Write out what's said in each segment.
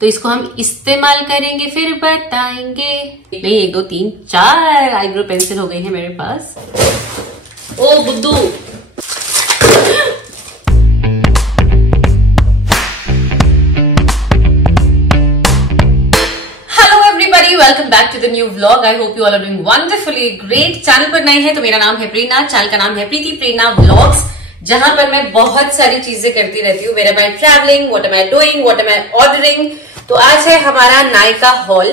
तो इसको हम इस्तेमाल करेंगे फिर बताएंगे। नहीं, 1 2 3 4 आईब्रो पेंसिल हो गई है मेरे पास। ओ बुद्धू, welcome back to the new vlog. I hope you all are doing wonderfully great. Channel पर नए हैं तो मेरा नाम है प्रेरणा, चैनल का नाम है प्रीति प्रेरणा व्लॉग्स, जहां पर मैं बहुत सारी चीजें करती रहती हूँ। Where am I travelling, what am I doing, what am I ordering. तो आज है हमारा नायका हॉल।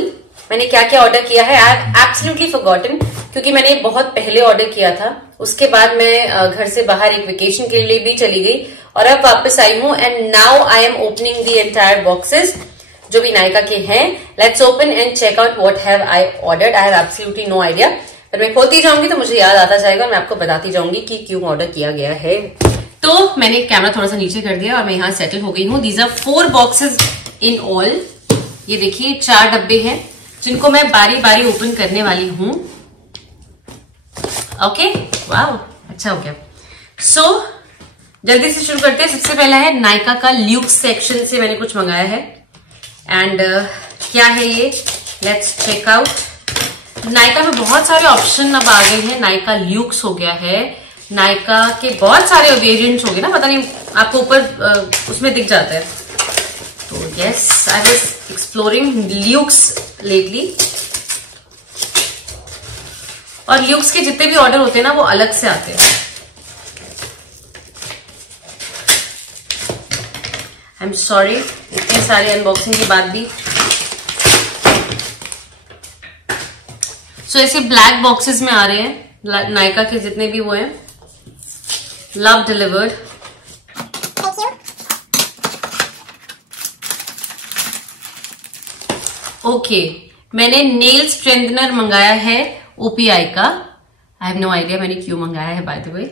मैंने क्या क्या ऑर्डर किया है आई हैव एब्सोल्युटली फॉरगॉटन, क्योंकि मैंने बहुत पहले ऑर्डर किया था। उसके बाद मैं घर से बाहर एक वेकेशन के लिए भी चली गई और अब वापस आई हूँ। And now I am opening the entire boxes जो भी नायका के हैं। Let's open and check out what have I ordered. I have absolutely no idea, पर मैं खोलती जाऊंगी तो मुझे याद आता जाएगा। मैं आपको बताती जाऊंगी कि क्यों ऑर्डर किया गया है। तो मैंने कैमरा थोड़ा सा नीचे कर दिया और मैं यहाँ सेटल हो गई हूँ। These are 4 boxes in all. ये देखिए 4 डब्बे हैं जिनको मैं बारी बारी ओपन करने वाली हूँ। ओके, वाह, अच्छा हो गया। सो जल्दी से शुरू करते हैं। सबसे पहला है नायका का ल्यूक्स सेक्शन से मैंने कुछ मंगाया है। एंड क्या है ये, लेट्स चेक आउट। नायका में बहुत सारे ऑप्शन अब आ गए हैं। नायका ल्यूक्स हो गया है, नायका के बहुत सारे वेरिएंट्स हो गए ना, पता नहीं आपको ऊपर उसमें दिख जाता है। तो yes, I was exploring Luke's lately. और ल्यूक्स के जितने भी ऑर्डर होते हैं ना वो अलग से आते हैं। आई एम सॉरी इतने सारे अनबॉक्सिंग के बाद भी। सो ऐसे ब्लैक बॉक्सेस में आ रहे हैं नायका के जितने भी वो हैं। Love delivered. ओके, मैंने नेल स्ट्रेंथनर मंगाया है ओपीआई का। आई हैव नो आइडिया मैंने क्यों मंगाया है by the way.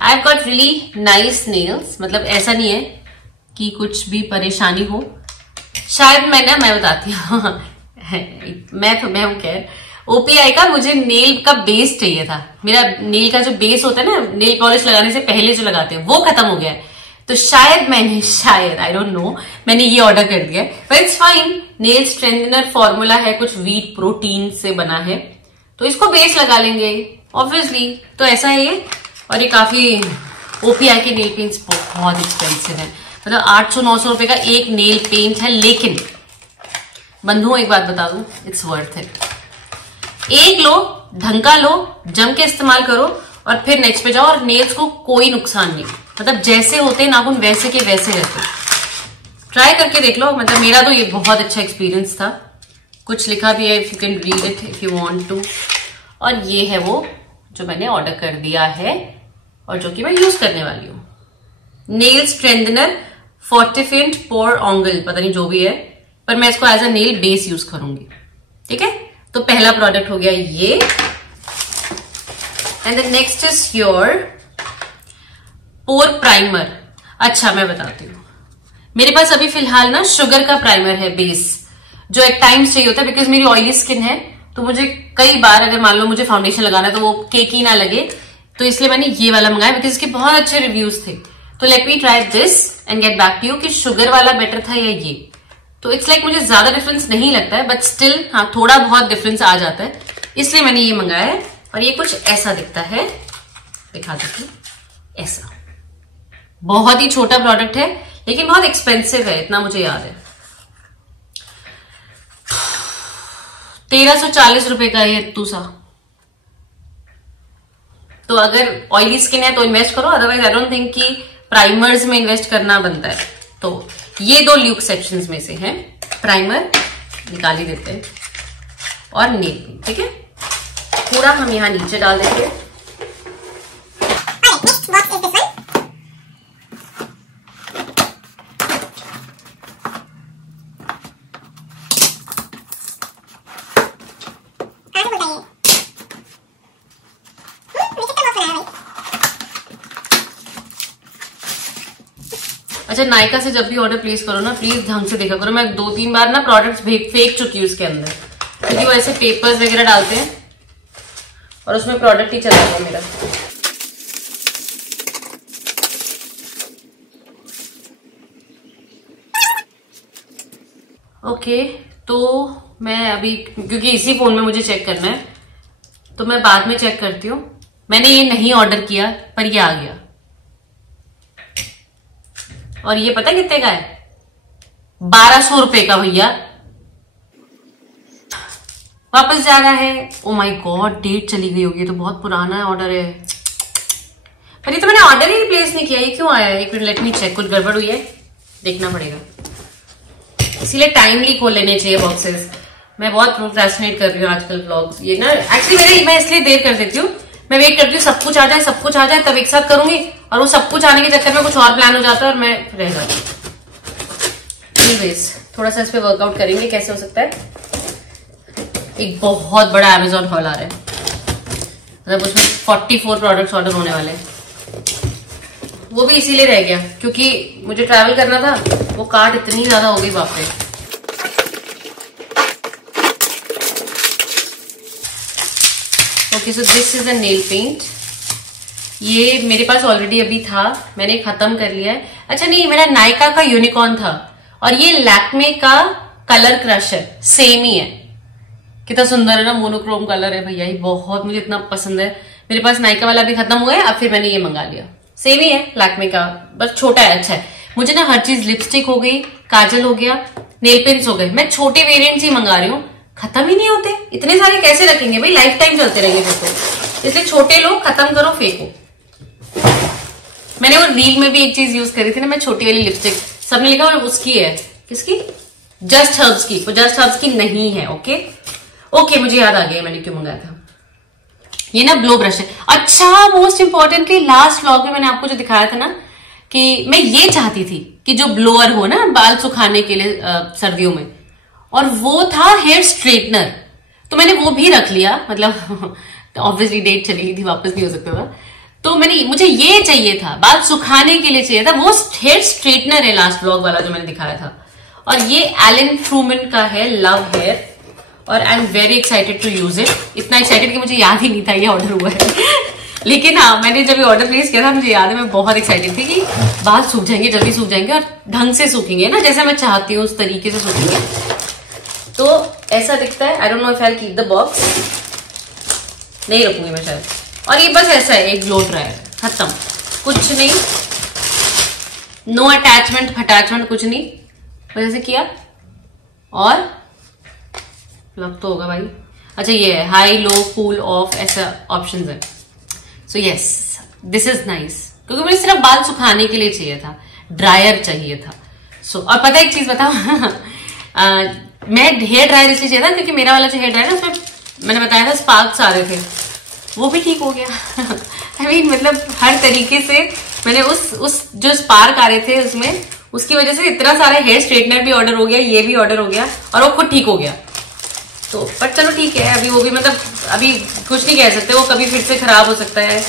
I have got really nice nails, मतलब ऐसा नहीं है कि कुछ भी परेशानी हो। शायद मैं बताती हूँ मैं हूँ खैर। ओपीआई का मुझे नेल का बेस चाहिए था। मेरा नेल का जो बेस होता है ना, नेल पॉलिश लगाने से पहले जो लगाते हैं, वो खत्म हो गया है। तो शायद आई डोंट नो, मैंने ये ऑर्डर कर दिया है। But it's fine. Nail strengthener formula है, कुछ व्हीट प्रोटीन से बना है, तो इसको बेस लगा लेंगे ऑब्वियसली। तो ऐसा है ये। और ये काफी ओपीआई के नेल पेंट्स बहुत एक्सपेंसिव है, मतलब 800-900 रुपए का एक नेल पेंट है। लेकिन बंधुओं एक बात बता दूं, इट्स वर्थ इट। एक लो, ढंग का लो, जम के इस्तेमाल करो और फिर नेक्स्ट पे जाओ। और नेल्स को कोई नुकसान नहीं, मतलब जैसे होते नाखून वैसे के वैसे रहते। ट्राई करके देख लो। मतलब मेरा तो ये बहुत अच्छा एक्सपीरियंस था। कुछ लिखा भी है, if you can read it if you want to. और ये है वो जो मैंने ऑर्डर कर दिया है और जो कि मैं यूज करने वाली हूं। नेल स्ट्रेंथनर फोर्टिफिएंट पोर ऑंगल, पता नहीं जो भी है, पर मैं इसको as a nail base use करूंगी। ठीक है, तो पहला प्रोडक्ट हो गया ये। And the next is your pore primer. अच्छा, मैं बताती हूँ। मेरे पास अभी फिलहाल ना शुगर का प्राइमर है बेस, जो एक टाइम चाहिए होता है। बिकॉज मेरी ऑयली स्किन है, तो मुझे कई बार अगर मान लो मुझे फाउंडेशन लगाना है तो वो केकी ना लगे, तो इसलिए मैंने ये वाला मंगाया। बिकॉज इसके बहुत अच्छे रिव्यूज थे। तो let me try this and get back to you कि शुगर वाला बेटर था या ये। तो इट्स लाइक मुझे ज्यादा डिफरेंस नहीं लगता है, बट स्टिल हाँ थोड़ा बहुत डिफरेंस आ जाता है, इसलिए मैंने ये मंगाया है। और ये कुछ ऐसा दिखता है, दिखा देती हूँ। ऐसा बहुत ही छोटा प्रोडक्ट है, लेकिन बहुत एक्सपेंसिव है, इतना मुझे याद है। 1340 रुपए का ये तूसा। तो अगर ऑयली स्किन है तो इन्वेस्ट करो, अदरवाइज आई डोंट थिंक कि प्राइमर्स में इन्वेस्ट करना बनता है। तो ये 2 ल्यूक सेक्शंस में से हैं। प्राइमर निकाल ही देते हैं और नेल, ठीक है। पूरा हम यहां नीचे डाल देंगे। अच्छा, नायका से जब भी ऑर्डर प्लेस करो ना, प्लीज ढंग से देखा करो। मैं 2-3 बार ना प्रोडक्ट्स फेंक चुकी हूँ इसके अंदर, क्योंकि वो ऐसे पेपर्स वगैरह डालते हैं और उसमें प्रोडक्ट ही चला गया मेरा। ओके, तो मैं अभी, क्योंकि इसी फोन में मुझे चेक करना है तो मैं बाद में चेक करती हूँ। मैंने ये नहीं ऑर्डर किया पर ये आ गया, और ये पता कितने का है? 1200 रुपए का भैया। वापस जा रहा है। ओ माय गॉड, डेट चली गई होगी, तो बहुत पुराना ऑर्डर है। पर ये तो मैंने ऑर्डर ही प्लेस नहीं किया, ये क्यों आया है? एक मिनट, लेट मी चेक, कुछ गड़बड़ हुई है, देखना पड़ेगा। इसीलिए टाइमली खोल लेने चाहिए बॉक्सेस। मैं बहुत प्रोक्रेस्टिनेट कर रही हूँ आजकल व्लॉग्स। ये ना एक्चुअली मैं इसलिए देर कर देती हूँ, मैं वेट करती हूँ सब कुछ आ जाए, सब कुछ आ जाए तब एक साथ करूंगी, और वो सब कुछ आने के चक्कर में कुछ और प्लान हो जाता है और मैं रह जाती हूँ। एनीवेज, थोड़ा सा इस पे वर्कआउट करेंगे कैसे हो सकता है। एक बहुत बड़ा अमेजोन हॉल आ रहा है, मतलब उसमें 44 प्रोडक्ट्स ऑर्डर होने वाले हैं। वो भी इसीलिए रह गया क्योंकि मुझे ट्रैवल करना था, वो कार्ट इतनी ज्यादा हो गई बाप रे। Okay, so this is a nail paint. ये मेरे पास ऑलरेडी अभी था, मैंने खत्म कर लिया है। अच्छा नहीं, मेरा नायका का यूनिकॉर्न था, और ये लैक्मे का कलर क्रश है, सेम ही है। कितना सुंदर है ना, मोनोक्रोम कलर है भैया, ये बहुत मुझे इतना पसंद है। मेरे पास नायका वाला भी खत्म हुआ है, अब फिर मैंने ये मंगा लिया। सेम ही है लैक्मे का, बस छोटा है, अच्छा है। मुझे ना हर चीज, लिपस्टिक हो गई, काजल हो गया, नेल पेंट्स हो गए, मैं छोटे वेरिएंट्स ही मंगा रही हूँ, खत्म ही नहीं होते। इतने सारे कैसे रखेंगे भाई, लाइफ टाइम चलते रहेंगे फिर तो। इसलिए छोटे लो, खत्म करो, फेंको। मैंने वो रील में भी एक चीज यूज करी थी ना, मैं छोटी वाली लिपस्टिक, सबने लिखा उसकी है, किसकी? जस्ट हर्ब्स की। वो जस्ट हर्ब्स की नहीं है। ओके ओके, मुझे याद आ गया मैंने क्यों मंगाया था। ये ना ब्लो ब्रश है। अच्छा, मोस्ट इंपॉर्टेंटली लास्ट व्लॉग में मैंने आपको जो दिखाया था ना, कि मैं ये चाहती थी कि जो ब्लोअर हो ना बाल सुखाने के लिए सर्दियों में, और वो था हेयर स्ट्रेटनर, तो मैंने वो भी रख लिया। मतलब ऑब्वियसली डेट चली गई थी, वापस नहीं हो सकता था, तो मुझे ये चाहिए था, बाल सुखाने के लिए चाहिए था। वो हेयर स्ट्रेटनर है लास्ट व्लॉग वाला जो मैंने दिखाया था, और ये एलन फ्रूमन का है, लव हेयर, और I am very excited to use it. इतना एक्साइटेड कि मुझे याद ही नहीं था ये ऑर्डर हुआ है। लेकिन हाँ, मैंने जब ये ऑर्डर प्लेस किया था, मुझे याद है मैं बहुत एक्साइटेड थी कि बाल सूख जाएंगे, जल्दी सूख जाएंगे, और ढंग से सूखेंगे ना, जैसे मैं चाहती हूँ उस तरीके से सूखेंगे। तो ऐसा दिखता है। आई don't know if I keep the box, नहीं रखूंगी मैं शायद। और ये बस ऐसा है, एक ग्लो ड्रायर, खत्म, कुछ नहीं, नो अटैचमेंट फटैचमेंट, कुछ नहीं, बस ऐसे किया और लग तो होगा भाई। अच्छा, ये है हाई, लो, कूल, ऑफ, ऐसा ऑप्शंस है। So yes, this is nice, क्योंकि मुझे सिर्फ बाल सुखाने के लिए चाहिए था, ड्रायर चाहिए था। सो और पता है एक चीज बताओ, मैं हेयर ड्रायर इसलिए चाहिए था क्योंकि मेरा वाला जो हेयर ड्रायर है उसमें मैंने बताया था स्पार्क्स आ रहे थे, वो भी ठीक हो गया। आई मीन मतलब हर तरीके से मैंने उस जो स्पार्क आ रहे थे उसमें, उसकी वजह से इतना सारा हेयर स्ट्रेटनर भी ऑर्डर हो गया, ये भी ऑर्डर हो गया, और वो खुद ठीक हो गया। तो बट चलो ठीक है, अभी वो भी मतलब अभी कुछ नहीं कह सकते, वो कभी फिर से खराब हो सकता है,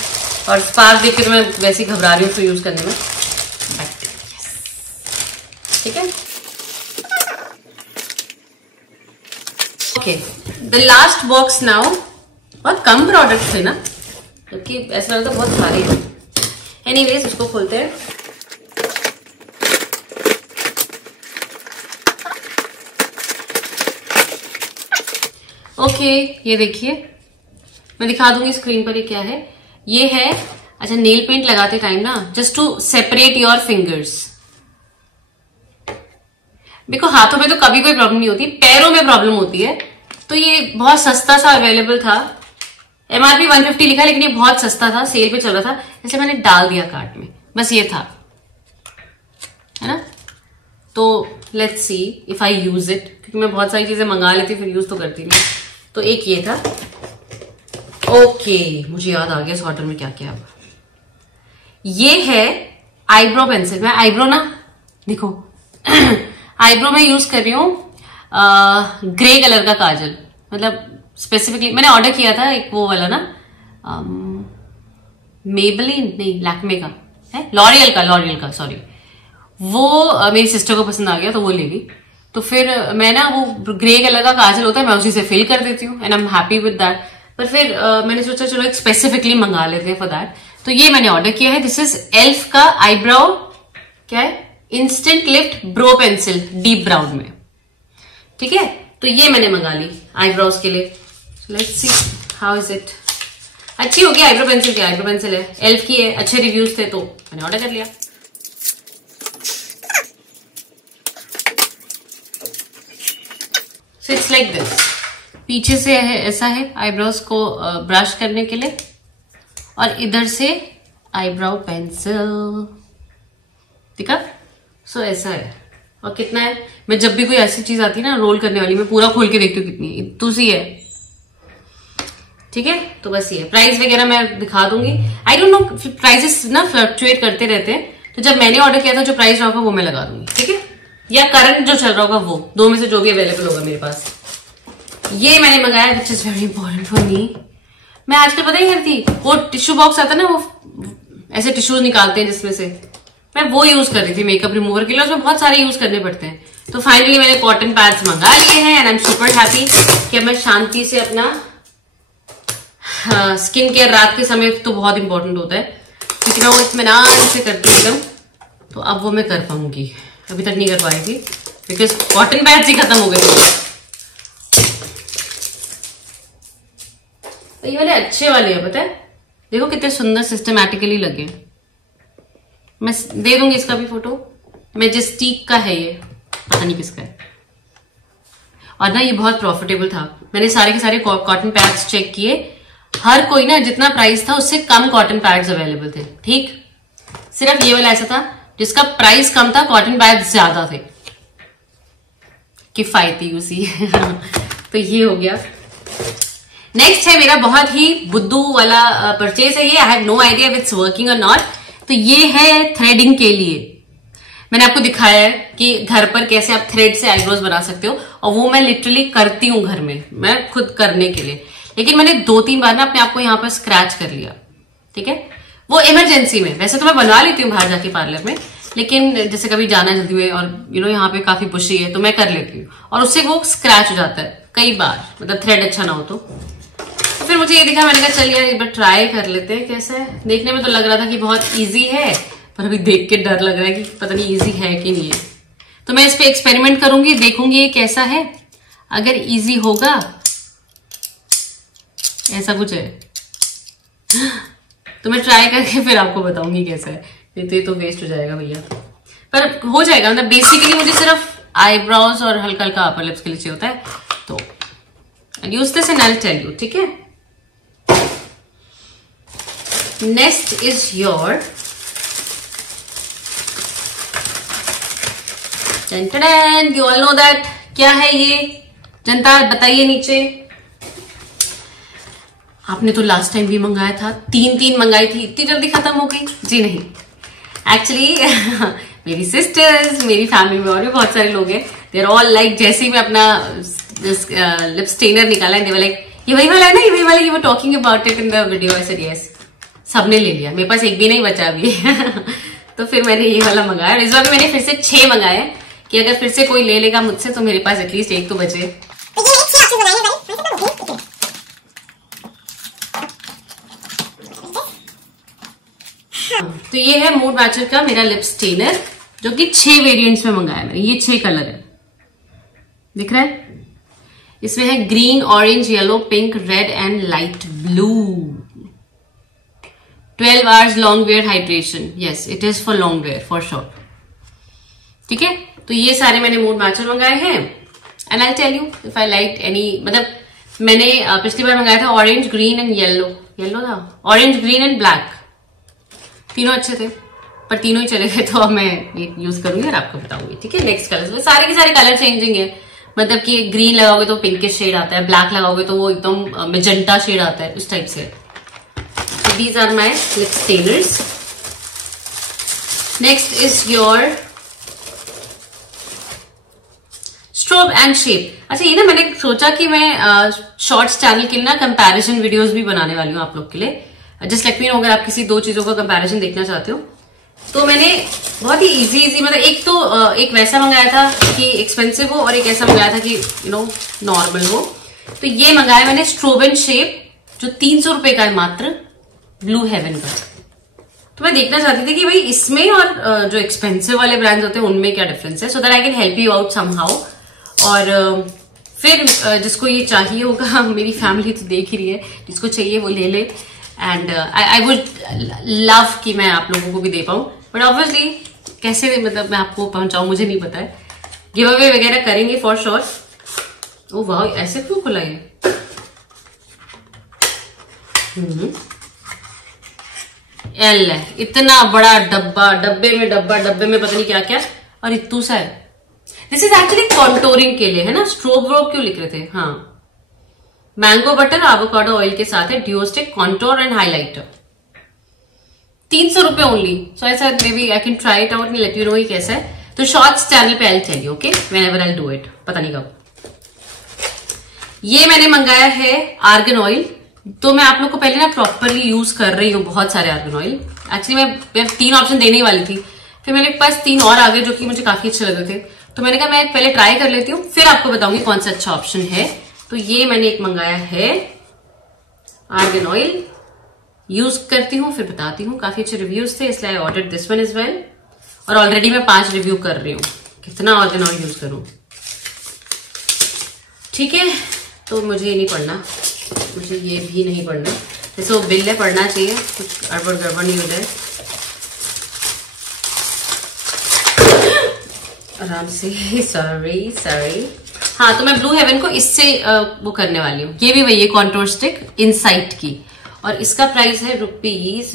और स्पार्क देख के तो मैं वैसे ही घबरा रही हूँ उसको यूज करने में। बट ठीक है, okay, the last box now. बहुत कम प्रोडक्ट थे ना, क्योंकि ऐसा लगता बहुत सारे हैं। एनीवेज, उसको खोलते हैं। ओके, ये देखिए, मैं दिखा दूंगी स्क्रीन पर ये क्या है। ये है, अच्छा, नेल पेंट लगाते टाइम ना, just to separate your fingers. देखो हाथों में तो कभी कोई प्रॉब्लम नहीं होती, पैरों में प्रॉब्लम होती है। तो ये बहुत सस्ता सा अवेलेबल था, MRP 150 लिखा, लेकिन ये बहुत सस्ता था, सेल पे चल रहा था, इसलिए मैंने डाल दिया कार्ट में। बस ये था, है ना। तो let's see if I use it, क्योंकि मैं बहुत सारी चीजें मंगा लेती फिर यूज तो करती नहीं। तो एक ये था। ओके, मुझे याद आ गया इस ऑर्डर में क्या क्या। ये है आईब्रो पेंसिल। मैं आईब्रो ना, देखो आईब्रो में यूज कर रही हूँ ग्रे कलर का काजल, मतलब स्पेसिफिकली मैंने ऑर्डर किया था एक वो वाला ना, मेबलिन नहीं, लैक्मे का है, लॉरियल का सॉरी, वो मेरी सिस्टर को पसंद आ गया तो वो ले ली। तो फिर मैं ना वो ग्रे कलर का काजल होता है, मैं उसी से फिल कर देती हूँ, and I am happy with that. पर फिर मैंने सोचा चलो एक स्पेसिफिकली मंगा लेते हैं फॉर दैट। तो ये मैंने ऑर्डर किया है, दिस इज एल्फ का आईब्राउ, क्या है, instant lift bro pencil, deep brown में। ठीक है, तो ये मैंने मंगा ली आईब्रोज के लिए। Let's see how is it. अच्छी होगी आईब्रो पेंसिल की, आईब्रो पेंसिल है, एल्फ की है, अच्छे रिव्यूज थे तो मैंने ऑर्डर कर लिया। सो इट्स लाइक दिस, पीछे से है ऐसा है आईब्रोज को ब्रश करने के लिए, और इधर से आईब्रो पेंसिल दिखा। सो ऐसा है, और कितना है, मैं जब भी कोई ऐसी चीज आती है ना रोल करने वाली, मैं पूरा खोल के देखती हूँ कितनी इतू सी है। ठीक है, तो बस ये प्राइस वगैरह मैं दिखा दूंगी। आई डोंट नो, प्राइसेस ना फ्लक्चुएट करते रहते हैं, तो जब मैंने ऑर्डर किया था जो प्राइस रहा होगा वो मैं लगा दूंगी, ठीक है, या करंट जो चल रहा होगा वो, दो में से जो भी अवेलेबल होगा मेरे पास। ये मैंने मंगाया which is very important for me. मैं आजकल पता ही करती, वो टिश्यू बॉक्स आता है ना, वो ऐसे टिश्यूज निकालते हैं जिसमें से, मैं वो यूज कर रही थी मेकअप रिमूवर के लिए, उसमें बहुत सारे यूज करने पड़ते हैं। तो फाइनली मैंने कॉटन पैड्स मंगा लिए हैं and I am super happy कि अब मैं शांति से अपना स्किन केयर, रात के समय तो बहुत इंपॉर्टेंट होता है, क्योंकि मैं वो इत्मीनान से करती हूँ एकदम, तो अब वो मैं कर पाऊंगी, अभी तक नहीं कर पाई थी बिकॉज कॉटन पैड्स ही खत्म हो गए थे। तो ये वाले अच्छे वाले हैं, पता है, देखो कितने सुंदर सिस्टमैटिकली लगे। मैं दे दूंगी इसका भी फोटो, मैजेस्टिक का है ये, पता नहीं किसका है, और ना ये बहुत प्रॉफिटेबल था। मैंने सारे के सारे कॉटन पैड्स चेक किए, हर कोई ना जितना प्राइस था उससे कम कॉटन पैड्स अवेलेबल थे। ठीक, सिर्फ ये वाला ऐसा था जिसका प्राइस कम था, कॉटन पैड्स ज्यादा थे, किफायती उसी तो ये हो गया। नेक्स्ट है मेरा बहुत ही बुद्धू वाला परचेज है ये, I have no idea if it's working और नॉट। तो ये है थ्रेडिंग के लिए, मैंने आपको दिखाया है कि घर पर कैसे आप थ्रेड से आईब्रोज बना सकते हो, और वो मैं लिटरली करती हूँ घर में, मैं खुद करने के लिए। लेकिन मैंने 2-3 बार ना अपने आप को यहाँ पर स्क्रैच कर लिया, ठीक है, वो इमरजेंसी में। वैसे तो मैं बनवा लेती हूँ बाहर जाके पार्लर में, लेकिन जैसे कभी जाना जल्दी में और यहाँ पे काफी बुशी है तो मैं कर लेती हूँ, और उससे वो स्क्रैच हो जाता है कई बार, मतलब थ्रेड अच्छा ना हो तो फिर मुझे ये दिखा, मैंने कहा चल यार एक बार ट्राई कर लेते हैं कैसा है। देखने में तो लग रहा था कि बहुत इजी है, पर अभी देख के डर लग रहा है कि पता नहीं इजी है कि नहीं है। तो मैं इस पे एक्सपेरिमेंट करूंगी, देखूंगी ये कैसा है। अगर इजी होगा, ऐसा कुछ है, तो मैं ट्राई करके फिर आपको बताऊंगी कैसा है। नहीं तो ये तो वेस्ट हो जाएगा भैया, पर हो जाएगा। मतलब बेसिकली मुझे सिर्फ आईब्रोज और हल्का हल्का अपर लिप्स के लिए चाहिए होता है, तो use this and I will tell you, ठीक है। Next is your you all know that, क्या है ये जनता, बताइए नीचे। आपने तो लास्ट टाइम भी मंगाया था, 3 मंगाई थी, इतनी जल्दी खत्म हो गई? जी नहीं, एक्चुअली मेरी सिस्टर्स, मेरी फैमिली में और भी बहुत सारे लोग हैं, दे आर ऑल लाइक, जैसे ही मैं अपना लिप स्टेनर निकाला है, दे वर लाइक ये वही वाला है ना, ये वही वाला, you were talking about it in the video. I said yes, सबने ले लिया, मेरे पास एक भी नहीं बचा अभी तो फिर मैंने ये वाला मंगाया। इस बार मैंने फिर से 6 मंगाए कि अगर फिर से कोई ले लेगा मुझसे तो मेरे पास एटलीस्ट एक तो बचे। तो ये है मूड मैचर का मेरा लिप स्टेनर, जो कि 6 वेरिएंट्स में मंगाया मैंने। ये 6 कलर है, दिख रहा है, इसमें है green, orange, yellow, pink, red and light blue. 12 hours long where hydration, yes it is for long where for sure, ठीक है। तो ये सारे मैंने मूड मैचर मंगाए हैं and I tell you if I like any. मतलब मैंने पिछली बार मंगाया था orange, green and yellow, yellow था, ऑरेंज, ग्रीन एंड ब्लैक, तीनों अच्छे थे, पर तीनों ही चले गए, तो अब मैं ये यूज करूंगी और आपको बताऊंगी, ठीक है। नेक्स्ट कलर, सारे के सारे कलर चेंजिंग है, मतलब कि ग्रीन लगाओगे तो पिंकिश शेड आता है, ब्लैक लगाओगे तो वो एकदम मेजेंटा शेड आता है, उस टाइप से। So these are my lip stainers. Next is your strobe and shape. अच्छा, ये ना मैंने सोचा कि मैं शॉर्ट्स चैनल के लिए ना कंपैरिजन वीडियोस भी बनाने वाली हूँ आप लोग के लिए। जस्ट लेट मी नो अगर आप किसी 2 चीजों का कंपैरिजन देखना चाहते हो। तो मैंने बहुत ही इजी मतलब एक तो एक वैसा मंगाया था कि एक्सपेंसिव हो, और एक ऐसा मंगाया था कि नॉर्मल हो। तो ये मंगाया मैंने स्ट्रोब एंड शेप, जो 300 रुपए का है मात्र, ब्लू हेवन का। तो मैं देखना चाहती थी कि भाई इसमें और जो एक्सपेंसिव वाले ब्रांड्स होते हैं उनमें क्या डिफरेंस है, so that I can help you out somehow. और फिर जिसको ये चाहिए होगा, मेरी फैमिली तो देख ही रही है, जिसको चाहिए वो ले ले। एंड आई वुड लव कि मैं आप लोगों को भी दे पाऊं, बट ऑब्वियसली कैसे मतलब मैं आपको पहुंचाऊं मुझे नहीं पता है। गिव अवे वगैरह करेंगे फॉर श्योर। ओ वाह, ऐसे क्यों खुला है? एल है, इतना बड़ा डब्बा, डब्बे में पता नहीं क्या क्या, और इतू सा है। दिस इज एक्चुअली कॉन्टोरिंग के लिए है ना, स्ट्रोब व्रोब क्यों लिख रहे थे? हाँ, मैंगो बटर एवोकाडो ऑयल के साथ है, ड्यूओस्टिक कॉन्टोर एंड हाईलाइटर, 300 रुपए only. So I said maybe I can try it out and let you know ये कैसा है। तो शॉर्ट्स चैनल पे I tell you, okay, whenever I do it, पता नहीं कब। ये मैंने मंगाया है आर्गन ऑयल। तो मैं आप लोग को पहले ना प्रॉपरली यूज कर रही हूँ बहुत सारे आर्गन ऑयल। एक्चुअली मैं 3 ऑप्शन देने ही वाली थी, फिर मेरे पास 3 और आ गए जो कि मुझे काफी अच्छे लगे थे, तो मैंने कहा मैं पहले ट्राई कर लेती हूँ, फिर आपको बताऊंगी कौन सा अच्छा ऑप्शन है। तो ये मैंने एक मंगाया है आर्गन ऑयल, यूज करती हूँ फिर बताती हूँ। काफी अच्छे रिव्यूज थे, इसलिए I ordered this one is well. और ऑलरेडी मैं 5 रिव्यू कर रही हूँ, कितना आर्गन ऑयल यूज करूं। ठीक है, तो मुझे ये नहीं पढ़ना, मुझे ये भी नहीं पढ़ना, जैसे वो बिल है पढ़ना चाहिए, कुछ गड़बड़ नहीं हो जाए। आराम से, सॉरी। हाँ, तो मैं ब्लू हेवन को इससे वो करने वाली हूँ। ये भी वही है, कॉन्टोर स्टिक इनसाइट की, और इसका प्राइस है रुपीज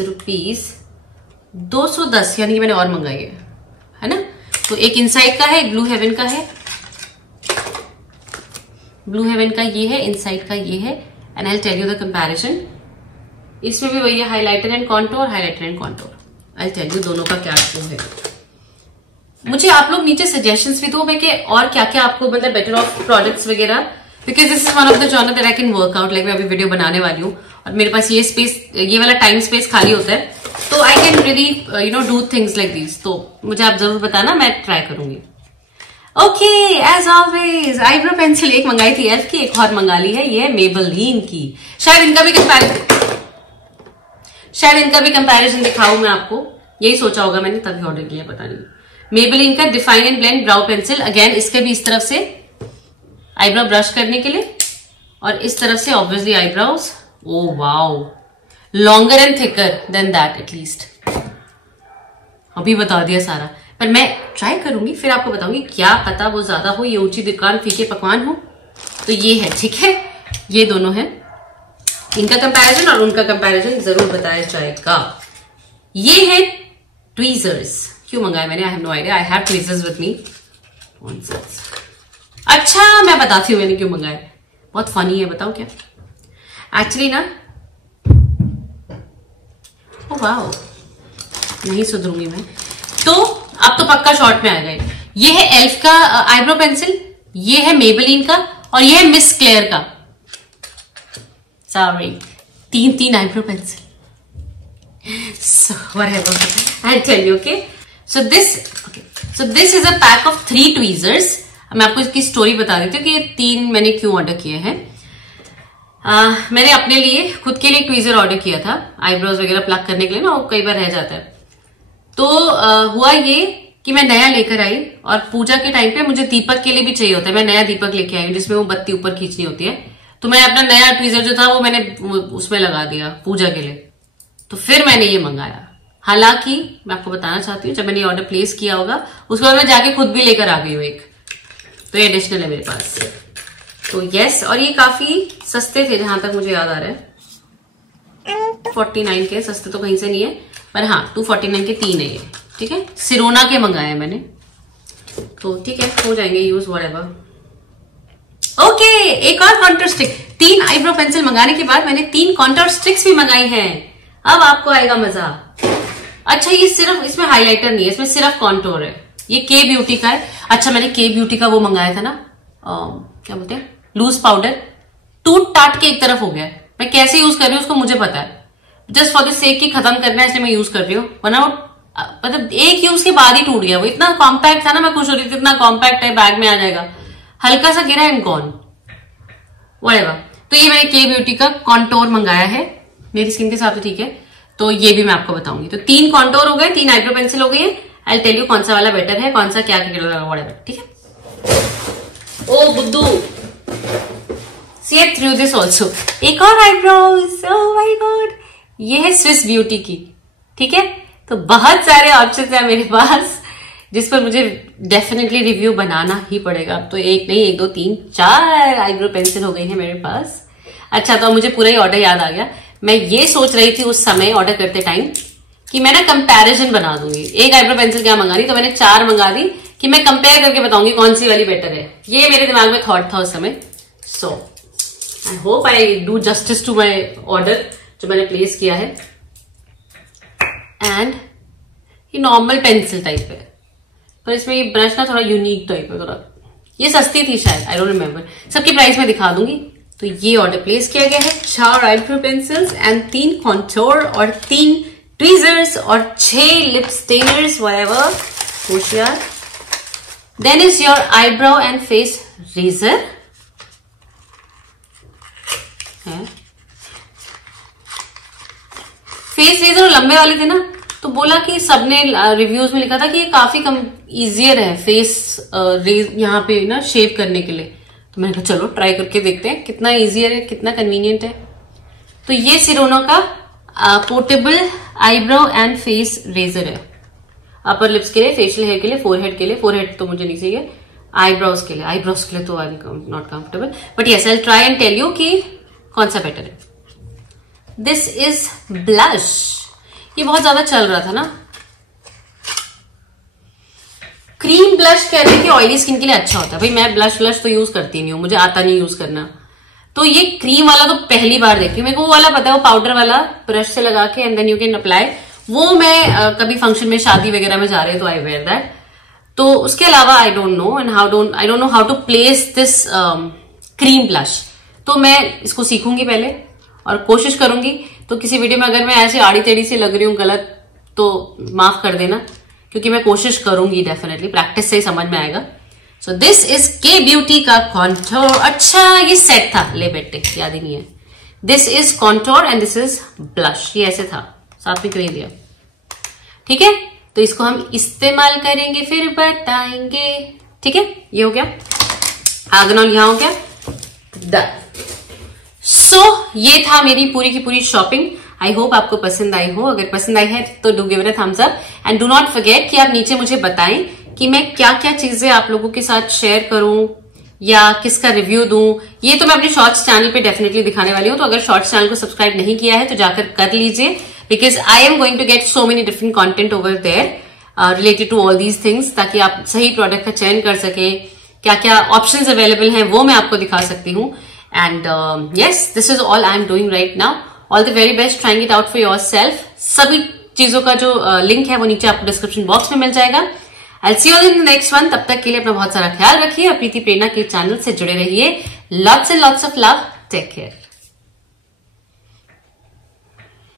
210, यानी कि मैंने और मंगाई है ना। तो एक इनसाइट का है, एक ब्लू हेवन का है। ब्लू हेवन का ये है, इनसाइट का ये है, and I tell you the comparison. इसमें भी वही है, highlighter and contour. I tell you दोनों का क्या वो है। मुझे आप लोग नीचे सजेशंस भी दो मैं कि और क्या क्या आपको मतलब बेटर ऑफ प्रोडक्ट्स वगैरह, because this is one of the genre that I can work out. Like मैं अभी वीडियो बनाने वाली हूँ और मेरे पास ये स्पेस, ये वाला टाइम स्पेस खाली होता है, तो I can really do things like this. तो मुझे आप जरूर बताना, मैं ट्राई करूंगी। Okay, as always eyebrow pencil एक मंगाई थी एल्फ की, एक और मंगा ली है, ये है मेबेलिन की। शायद इनका भी कंपैरिजन दिखाऊं मैं आपको, यही सोचा होगा मैंने, तभी ऑर्डर किया, पता नहीं। मेबेलिन का define and blend brow pencil, again इसके भी इस तरफ से आईब्रो ब्रश करने के लिए, और इस तरफ से obviously eyebrows. Oh wow, longer and thicker than that at least. अभी बता दिया सारा, पर मैं ट्राई करूंगी फिर आपको बताऊंगी, क्या पता वो ज्यादा हो, ये ऊंची दुकान फीके पकवान हो। तो ये है, ठीक है, ये दोनों है, इनका कंपैरिजन और उनका कंपैरिजन जरूर बताया जाएगा। ये है ट्वीजर्स, क्यों मंगाया मैंने, I have no idea, I have tweezers with me. अच्छा, मैं बताती हूँ मैंने क्यों मंगाया, बहुत फनी है, बताओ क्या। एक्चुअली ना, ओ वाओ, नहीं सुधरूंगी मैं, तो अब तो पक्का शॉर्ट में आ गए। ये है एल्फ का आईब्रो पेंसिल, ये है मेबेलिन का, और ये है मिस क्लेयर का। Sorry, 3 eyebrow pencil. So whatever, I'll tell you, okay? So this is a pack of 3 tweezers. मैं आपको इसकी स्टोरी बता देती हूँ कि ये 3 मैंने क्यों ऑर्डर किए हैं। मैंने अपने लिए खुद के लिए ट्वीजर ऑर्डर किया था, आईब्रोज वगैरह प्लग करने के लिए ना, वो कई बार रह जाता है। तो हुआ ये कि मैं नया लेकर आई, और पूजा के टाइम पे मुझे दीपक के लिए भी चाहिए होता है। मैं नया दीपक लेके आई हूँ जिसमें वो बत्ती ऊपर खींचनी होती है, तो मैं अपना नया ट्वीजर जो था वो मैंने उसमें लगा दिया पूजा के लिए। तो फिर मैंने ये मंगाया। हालांकि मैं आपको बताना चाहती हूँ, जब मैंने ऑर्डर प्लेस किया होगा उसके बाद मैं जाके खुद भी लेकर आ गई हूँ एक, तो ये एडिशनल है मेरे पास। तो यस, और ये काफी सस्ते थे जहां तक मुझे याद आ रहा है, 49 के, सस्ते तो कहीं से नहीं है, पर हाँ 249 के 3 है ये, ठीक है। सिरोना के मंगाए मैंने, तो ठीक है, हो जाएंगे यूज व्हाटएवर। ओके, एक और कॉन्टूर स्टिक। 3 आईब्रो पेंसिल मंगाने के बाद मैंने 3 कॉन्टूर स्टिक्स भी मंगाई हैं। अब आपको आएगा मजा। अच्छा, ये सिर्फ, इसमें हाइलाइटर नहीं है, इसमें सिर्फ कॉन्टूर है। ये के ब्यूटी का है। अच्छा, मैंने के ब्यूटी का वो मंगाया था ना, क्या बोलते हैं, लूज पाउडर, टूट टाट के एक तरफ हो गया है। मैं कैसे यूज कर रही हूँ उसको मुझे पता है, जस्ट फॉर द सेक की खत्म करना है इसलिए मैं यूज कर रही हूँ, वरना मतलब एक यूज के बाद ही टूट गया। वो इतना कॉम्पैक्ट था ना, मैं खुश हो रही थी, इतना कॉम्पैक्ट है, बैग में आ जाएगा, हल्का सा गिरा एंड गॉन, व्हाटएवर। तो ये मैंने के ब्यूटी का कॉन्टोर मंगाया है, मेरी स्किन के साथ तो ठीक है, तो ये भी मैं आपको बताऊंगी। तो 3 कॉन्टोर हो गए, 3 आईब्रो पेंसिल हो गई है। आई टेल यू कौन सा वाला बेटर है, कौन सा क्या व्हाटएवर, ठीक है। ओ बुद्धू, see it through this also. एक और आईब्रोज, ओह माय गॉड, ये है स्विस ब्यूटी की, ठीक है। तो बहुत सारे ऑप्शंस है मेरे पास जिस पर मुझे डेफिनेटली रिव्यू बनाना ही पड़ेगा। अब तो एक नहीं, 1 2 3 4 आईब्रो पेंसिल हो गई है मेरे पास। अच्छा, तो मुझे पूरा ही ऑर्डर याद आ गया। मैं ये सोच रही थी उस समय ऑर्डर करते टाइम कि मैं ना कंपैरिजन बना दूंगी, एक आईब्रो पेंसिल क्या मंगा रही, तो मैंने 4 मंगा दी कि मैं कंपेयर करके बताऊंगी कौन सी वाली बेटर है। ये मेरे दिमाग में थॉट था उस समय। So I hope I do justice to my order जो मैंने प्लेस किया है। एंड ये नॉर्मल पेंसिल टाइप है, पर इसमें ये ब्रश ना थोड़ा यूनिक टाइप है थोड़ा। ये सस्ती थी शायद, आई डोंट रिमेम्बर। सबकी प्राइस में दिखा दूंगी। तो ये ऑर्डर प्लेस किया गया है, 4 आईब्रो पेंसिल्स एंड 3 कॉन्टोर और 3 ट्वीजर्स और 6 लिप स्टेनर्स, व्हाटएवर, होशियार। Then is your eyebrow and face razor है। फेस रेजर लंबे वाले थे ना, तो बोला कि सबने रिव्यूज में लिखा था कि ये काफी कम इजियर है फेस यहाँ पे ना शेव करने के लिए। तो मैंने कहा चलो ट्राई करके देखते हैं कितना इजियर है, कितना कन्वीनियंट है। तो ये सिरोनो का portable eyebrow and face razor है। अपर लिप्स के लिए, फेशियल हेयर के लिए, फोरहेड के लिए, फोरहेड तो मुझे नहीं चाहिए, आईब्रोज के लिए, आईब्रोज के लिए तो I am not comfortable, but yes I try and tell you कि कौन सा बेटर है। दिस इज ब्लश, ये बहुत ज्यादा चल रहा था ना। क्रीम ब्लश कह रहे हैं कि ऑयली स्किन के लिए अच्छा होता है। भाई मैं ब्लश तो यूज करती नहीं हूँ, मुझे आता नहीं यूज करना। तो ये क्रीम वाला तो पहली बार देखी हूँ। मेरे को वो वाला पता है, वो पाउडर वाला ब्रश से लगा के and then you can apply. वो मैं कभी फंक्शन में, शादी वगैरह में जा रहे हैं तो आई वेयर दैट। तो उसके अलावा I don't know and I don't know how to place this cream blush. तो मैं इसको सीखूंगी पहले और कोशिश करूंगी। तो किसी वीडियो में अगर मैं ऐसे आड़ी टेढ़ी से लग रही हूँ गलत तो माफ कर देना, क्योंकि मैं कोशिश करूंगी, डेफिनेटली प्रैक्टिस से ही समझ में आएगा। सो दिस इज के ब्यूटी का कॉन्टोर। अच्छा ये सेट था, ले बेटे याद ही नहीं है। This is contour and this is blush, ये ऐसे था, साथ में क्यों दिया, ठीक है। तो इसको हम इस्तेमाल करेंगे फिर बताएंगे, ठीक है। ये हो गया, आगनॉल यहाँ हो गया, डन। सो ये था मेरी पूरी की पूरी शॉपिंग। आई होप आपको पसंद आई हो। अगर पसंद आई है तो do give it a thumbs up and do not forget कि आप नीचे मुझे बताएं कि मैं क्या क्या चीजें आप लोगों के साथ शेयर करूं या किसका रिव्यू दूं। ये तो मैं अपने शॉर्ट्स चैनल पे डेफिनेटली दिखाने वाली हूं। तो अगर शॉर्ट्स चैनल को सब्सक्राइब नहीं किया है तो जाकर कर लीजिए, because I am going to get so many different content over there related to all these things, ताकि आप सही प्रोडक्ट का चयन कर सके। क्या क्या ऑप्शंस अवेलेबल हैं वो मैं आपको दिखा सकती हूँ। And yes, this is all I'm doing right now. All the very best, trying it out for yourself. सभी चीजों का जो लिंक है वो नीचे आपको डिस्क्रिप्शन बॉक्स में मिल जाएगा। I'll see you all in the next one. तब तक के लिए अपना बहुत सारा ख्याल रखिए, प्रीति प्रेरणा के चैनल से जुड़े रहिए। Lots and lots of love. Take care.